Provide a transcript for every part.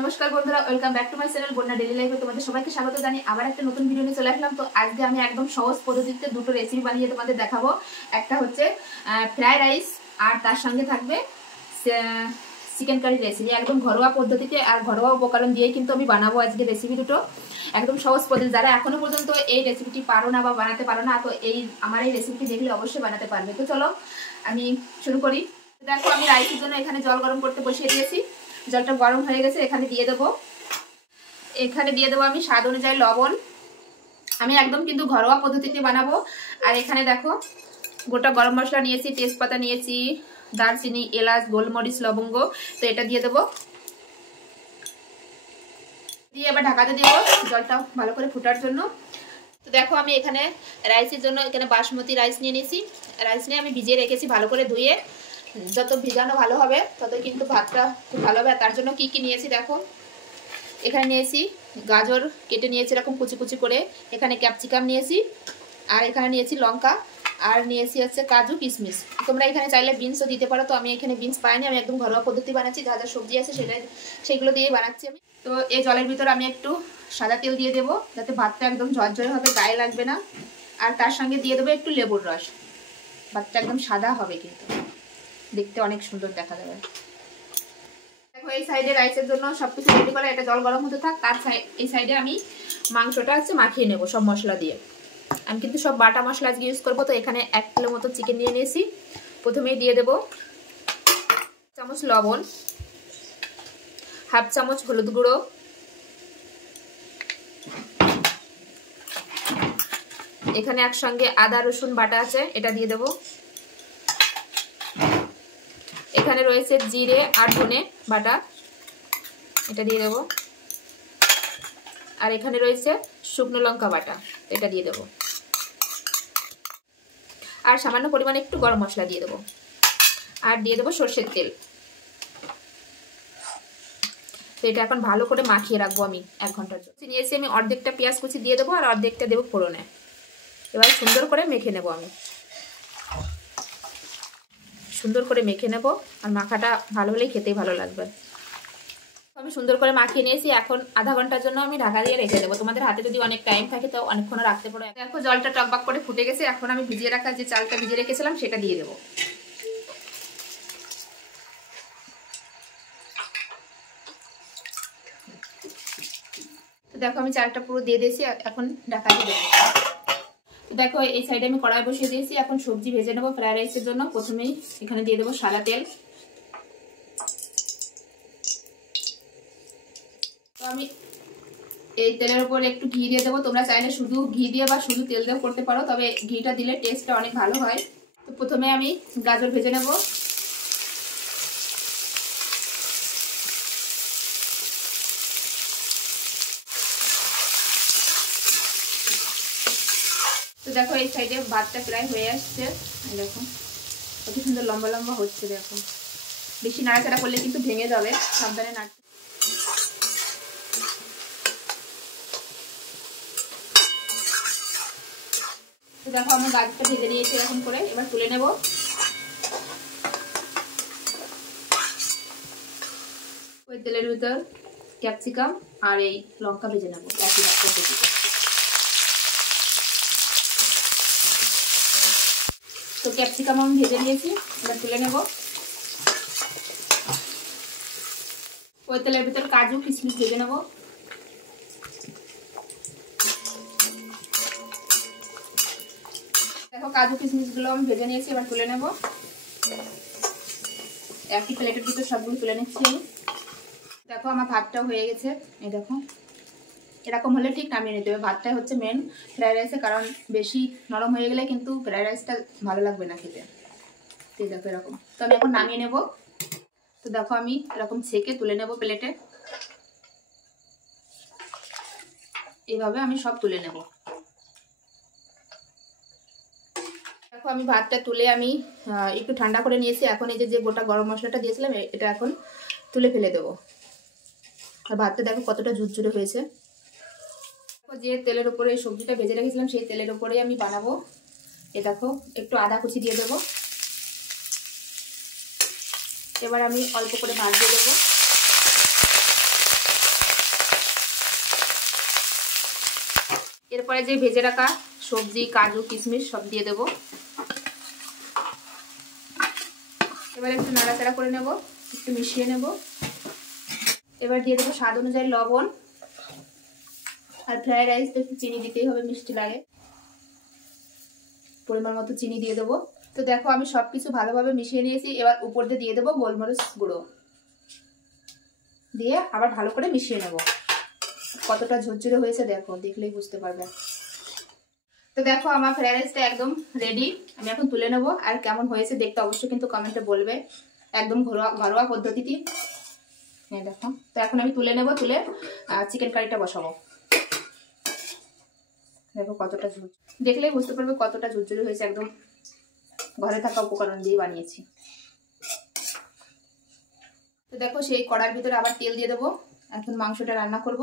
নমস্কার বন্ধুরা, welcome back to my channel বন্যা ডেইলি লাইফে তোমাদের সবাইকে স্বাগত জানাই। আবার একটা নতুন ভিডিও নিয়ে চলে আসলাম। তো আজকে আমি একদম সহজ পদ্ধতিতে দুটো রেসিপি বানিয়ে তোমাদের দেখাবো। একটা হচ্ছে ফ্রাইড রাইস আর তার সঙ্গে থাকবে চিকেন কারি রেসিপি। একদম ঘরোয়া পদ্ধতিতে আর ঘরোয়া উপকরণ দিয়ে কিন্তু আমি বানাবো আজকে রেসিপি দুটো। একদম সহজ পদ্ধতি, যারা এখনো পর্যন্ত এই রেসিপিটি পারো না বা বানাতে পারো না, তো আমার এই রেসিপিটি দেখলে অবশ্যই বানাতে পারবে। তো চলো আমি শুরু করি। দেখো, আমি রাইসের জন্য এখানে জল গরম করতে বসিয়ে দিয়েছি। জলটা গরম হয়ে গেছে, এখানে দিয়ে দেবো আমি স্বাদ অনুযায়ী লবণ। আমি একদম কিন্তু ঘরোয়া পদ্ধতিতে বানাবো। আর এখানে দেখো গোটা গরম মশলা নিয়েছি, তেজপাতা নিয়েছি, দারচিনি, এলাচ, গোলমরিচ, লবঙ্গ। তো এটা দিয়ে দেবো, দিয়ে এবার ঢাকাতে দেবো জলটা ভালো করে ফোটার জন্য। তো দেখো আমি এখানে রাইসের জন্য এখানে বাসমতি রাইস নিয়ে নিয়েছি। রাইস নিয়ে আমি ভিজিয়ে রেখেছি ভালো করে ধুয়ে। যত ভিজানো ভালো হবে তত কিন্তু ভাতটা খুব ভালো হবে। তার জন্য কি কি নিয়েছি দেখো, এখানে নিয়েছি গাজর কেটে নিয়েছি এরকম কুচি কুচি করে, এখানে ক্যাপসিকাম নিয়েছি, আর এখানে নিয়েছি লঙ্কা, আর নিয়েছি হচ্ছে কাজু কিশমিশ। তোমরা এখানে চাইলে বিনসও দিতে পারো। তো আমি এখানে বিনস পাইনি, আমি একদম ঘরোয়া পদ্ধতি বানাচ্ছি, যা যা সবজি আছে সেগুলো দিয়েই বানাচ্ছি আমি। তো এই জলের ভিতর আমি একটু সাদা তেল দিয়ে দেবো, যাতে ভাতটা একদম ঝরঝরে হবে, গায়ে লাগবে না। আর তার সঙ্গে দিয়ে দেবো একটু লেবুর রস। ভাতটা একদম সাদা হবে, কিন্তু দেখতে অনেক সুন্দর দেখা যাবে। দেখো এই সাইডে রাইসের জন্য সবকিছু রেডি করে, এটা জল গরম হতে থাক। তার এই সাইডে আমি মাংসটা হচ্ছে মাখিয়ে নেব সব মশলা দিয়ে। আমি কিন্তু সব বাটা মশলা আজকে ইউজ করবো। তো এখানে 1 কিলো মতো চিকেন নিয়ে নিয়েছি। প্রথমেই দিয়ে দেবো 1 চামচ লবণ, 1/2 চামচ হলুদ গুঁড়ো, এখানে একসঙ্গে আদা রসুন বাটা আছে, এটা দিয়ে দেবো। এখানে রয়েছে জিরে আর ধনে বাটা, এটা দিয়ে দেবো। আর এখানে রয়েছে শুকনো লঙ্কা বাটা, এটা দিয়ে দেবো। আর সামান্য পরিমাণে একটু গরম মশলা দিয়ে দেবো। আর দিয়ে দেবো সর্ষের তেল। তো এটা এখন ভালো করে মাখিয়ে রাখবো আমি 1 ঘন্টার জন্য। নিয়েছি আমি অর্ধেকটা পেঁয়াজ কুচি দিয়ে দেবো, আর অর্ধেকটা দেবো ফোড়নে। এবার সুন্দর করে মেখে নেব আমি, সুন্দর করে মেখে নেব। আর মাখাটা ভালো হলেই খেতেই ভালো লাগবে। আমি সুন্দর করে মাখিয়ে নিয়েছি। এখন আধা ঘন্টার জন্য আমি ঢাকা দিয়ে রেখে দেবো। তোমাদের হাতে যদি অনেক টাইম থাকে তো অনেকক্ষণ রাখতে পারো। দেখো জলটা টকবক করে ফুটে গেছে। এখন আমি ভিজিয়ে রাখা যে চালটা ভিজিয়ে রেখেছিলাম সেটা দিয়ে দেবো। তো দেখো আমি চালটা পুরো দিয়ে দিয়েছি, এখন ঢাকা দিয়ে দেবো। দেখো এই সাইডে আমি কড়াই বসিয়ে দিয়েছি। এখন সবজি ভেজে নেবো ফ্রাইড রাইসের জন্য। প্রথমেই এখানে দিয়ে দেবো সাদা তেল। তো আমি এই তেলের উপর একটু ঘি দিয়ে দেবো। তোমরা চাইলে শুধু ঘি দিয়ে বা শুধু তেল দিয়েও করতে পারো, তবে ঘিটা দিলে টেস্টটা অনেক ভালো হয়। তো প্রথমে আমি গাজর ভেজে নেব। তো দেখো এই সাইডে ভাতটা প্রায় হয়ে আসছে। দেখো কত সুন্দর লম্বা লম্বা হচ্ছে। দেখো বেশি নাড়াচাড়া করলে কিন্তু ভেঙে যাবে, সাবধানে নাড়তে। তো দেখো আমি গাজরটা ভেজে নিয়েছি এরকম করে, এবার তুলে নেব। ওই তেলের ভিতর ক্যাপসিকাম আর এই লঙ্কা ভেজে নেবো একই পদ্ধতিতে। তো ক্যাপসিকাম আমি ভেজে নিয়েছি, এবার তুলে নেব। ওই তেলের ভিতর কাজু কিশমিশ ভেজে নেব। দেখো কাজু কিশমিশ গুলো আমি ভেজে নিয়েছি, এবার তুলে নেব। একই প্লেটের ভিতর সবগুলো তুলে নিচ্ছি আমি। দেখো আমার ভাতটা হয়ে গেছে। এই দেখো এরকম হলে ঠিক নামিয়ে নিতে হবে। ভাতটা হচ্ছে মেন ফ্রাইড রাইসে, কারণ বেশি নরম হয়ে গেলে কিন্তু ফ্রাইড রাইসটা ভালো লাগবে না খেতে। তো দেখো এরকম। তো আমি এখন নামিয়ে নেব। তো দেখো আমি এরকম ছেঁকে তুলে নেব প্লেটে। এইভাবে আমি সব তুলে নেব। দেখো আমি ভাতটা তুলে আমি একটু ঠান্ডা করে নিয়েছি। এখন এই যে গোটা গরম মশলাটা দিয়েছিলাম এটা এখন তুলে ফেলে দেবো। আর ভাতটা দেখো কতটা ঝুরঝুরে হয়েছে। যে তেলের উপরে সবজিটা ভেজে রেখেছিলাম সেই তেলের উপরেই আমি বানাবো। এ দেখো একটু আদা কুচি দিয়ে দেবো। এবার আমি অল্প করে ভাত দিয়ে দেবো। এরপরে যে ভেজে রাখা সবজি কাজু কিশমিশ সব দিয়ে দেবো। এবার একটু নাড়াচাড়া করে নেব, একটু মিশিয়ে নেব। এবার দিয়ে দেবো স্বাদ অনুযায়ী লবণ, আর ফ্রাইড রাইস তো একটু চিনি দিতেই হবে, মিষ্টি লাগে, পরিমাণ মতো চিনি দিয়ে দেবো। তো দেখো আমি সবকিছু ভালোভাবে মিশিয়ে নিয়েছি। এবার উপর দিয়ে দেবো গোলমরিচ গুঁড়ো, দিয়ে আবার ভালো করে মিশিয়ে নেব। কতটা ঝরঝরে হয়েছে দেখো, দেখলেই বুঝতে পারবে। তো দেখো আমার ফ্রাইড রাইসটা একদম রেডি। আমি এখন তুলে নেব। আর কেমন হয়েছে দেখতে অবশ্যই কিন্তু কমেন্টে বলবে, একদম ঘরোয়া পদ্ধতিতে। হ্যাঁ দেখো, তো এখন আমি তুলে নেব, তুলে চিকেন কারিটা বসাবো। দেখো কতটা দেখলেই বুঝতে পারবে কতটা ঝুরঝুরি হয়েছে, একদম ঘরে থাকা উপকরণ দিয়ে বানিয়েছি। তো দেখো সেই কড়ার ভিতরে আবার তেল দিয়ে দেবো, এখন মাংসটা রান্না করব।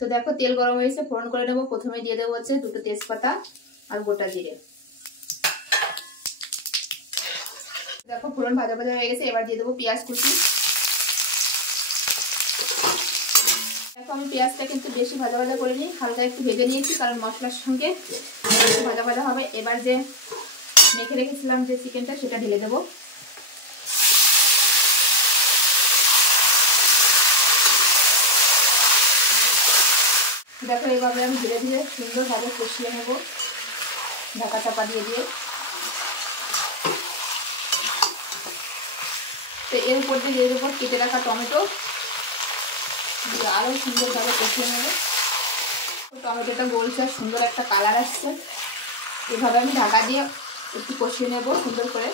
তো দেখো তেল গরম হয়েছে, ফোড়ন করে নেবো। প্রথমে দিয়ে দেবো হচ্ছে 2টো তেজপাতা আর গোটা জিরে। দেখো ফোড়ন ভাজা ভাজা হয়ে গেছে, এবার দিয়ে দেবো পেঁয়াজ কুচি। দেখো আমি পেঁয়াজটা কিন্তু বেশি ভাজা ভাজা করিনি, হালকা একটু ভেজে নিয়েছি, কারণ মশলার সঙ্গে একটু ভাজা ভাজা হবে। এবার যে মেখে রেখেছিলাম যে চিকেনটা, সেটা ঢেলে দেবো। দেখো এইভাবে আমি ধীরে ধীরে সুন্দরভাবে কষিয়ে নেব, ঢাকা চাপা দিয়ে দিয়ে। তো এর উপর দিয়ে দেবো কেটে রাখা টমেটো, দিয়ে আরও সুন্দরভাবে কষিয়ে নেব। টমেটোটা গলছে, সুন্দর একটা কালার আসছে। এভাবে আমি ঢাকা দিয়ে একটু কষিয়ে নেব সুন্দর করে।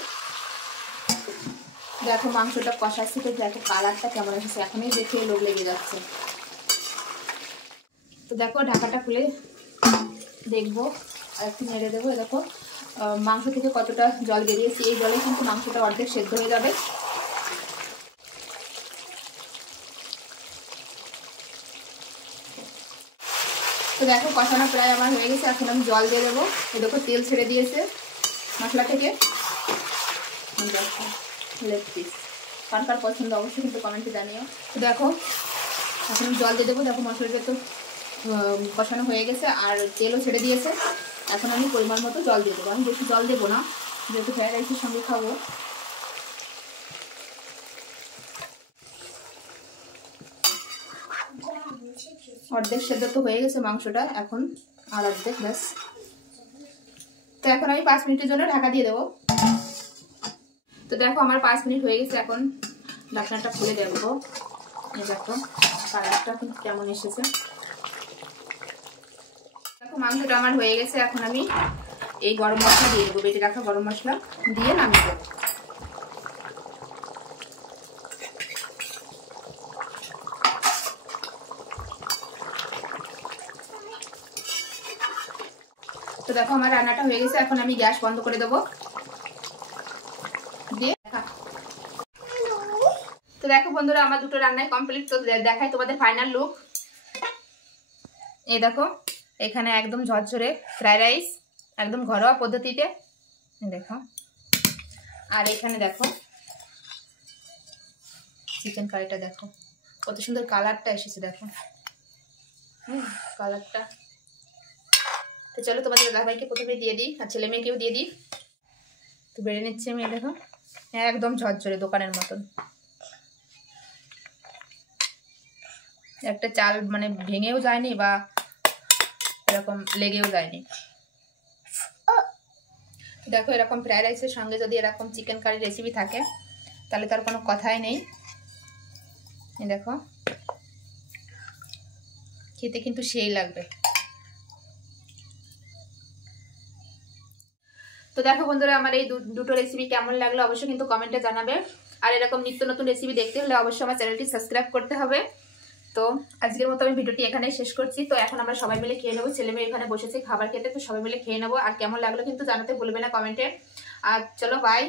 দেখো মাংসটা কষাচ্ছি, তো দেখো কালারটা কেমন এসেছে, এখনই দেখে লোভ লেগে যাচ্ছে। তো দেখো ঢাকাটা খুলে দেখবো, আর একটু নেড়ে দেবো। দেখো মাংস থেকে কতটা জল বেরিয়েছে, এই জলে কিন্তু মাংসটা অর্ধেক সেদ্ধ হয়ে যাবে। তো দেখো কষানো প্রায় আমার হয়ে গেছে, এখন আমি জল দিয়ে দেবো। দেখো তেল ছেড়ে দিয়েছে মশলা থেকে। দেখো লেগ পিস, কার কার পছন্দ অবশ্যই কিন্তু কমেন্টে জানিও। তো দেখো এখন আমি জল দিয়ে দেবো। দেখো মশলাটা তো কষানো হয়ে গেছে আর তেলও ছেড়ে দিয়েছে। এখন আমি পরিমাণ মতো জল দিয়ে দেবো। আমি বেশি জল দেবো না, যেহেতু ফ্রাইড রাইসের সঙ্গে খাবো। অর্ধেক সেদ্ধ তো হয়ে গেছে মাংসটা, এখন আর অর্ধেক ব্যাস। তো এখন আমি 5 মিনিটের জন্য ঢাকা দিয়ে দেবো। তো দেখো আমার 5 মিনিট হয়ে গেছে, এখন ঢাকনাটা খুলে দেখবো। দেখো কালারটা কেমন এসেছে। দেখো মাংসটা আমার হয়ে গেছে, এখন আমি এই গরম মশলা দিয়ে দেবো, বেটে রাখা গরম মশলা দিয়ে নামিয়ে দেবো। তো দেখো আমার রান্নাটা হয়ে গেছে, এখন আমি গ্যাস বন্ধ করে দেবো। তো দেখো বন্ধুরা আমার দুটো রান্নাই কমপ্লিট। তো দেখাই তোমাদের ফাইনাল লুক। এই দেখো এখানে একদম ঝরঝরে ফ্রাইড রাইস, একদম ঘরোয়া পদ্ধতিতে দেখো। আর এখানে দেখো চিকেন কারিটা, দেখো কত সুন্দর কালারটা এসেছে। দেখো কালারটা। তো চলো তোমাদের দাদাভাইকে প্রথমে দিয়ে দিই, আর ছেলে মেয়েকেও দিয়ে দিই। তো বেড়ে নিচ্ছি আমি। দেখো একদম ঝরঝরে দোকানের মতন, একটা চাল মানে ভেঙেও যায়নি বা এরকম লেগেও যায়নি। দেখো এরকম ফ্রাইড রাইসের সঙ্গে যদি এরকম চিকেন কারি রেসিপি থাকে, তাহলে তার কোনো কথাই নেই। দেখো খেতে কিন্তু সেই লাগবে। তো দেখো বন্ধুরা আমার এই দুটো রেসিপি কেমন লাগলো অবশ্যই কিন্তু কমেন্টে জানাবে। আর এরকম নিত্য নতুন রেসিপি দেখতে হলে অবশ্যই আমার চ্যানেলটি সাবস্ক্রাইব করতে হবে। তো আজকের মতো আমি ভিডিওটি এখানেই শেষ করছি। তো এখন আমরা সবাই মিলে খেয়ে নেবো, ছেলে মেয়ে এখানে বসেছে খাবার খেতে। তো সবাই মিলে খেয়ে নেবো, আর কেমন লাগলো কিন্তু জানাতে ভুলবে না কমেন্টে। আর চলো বাই।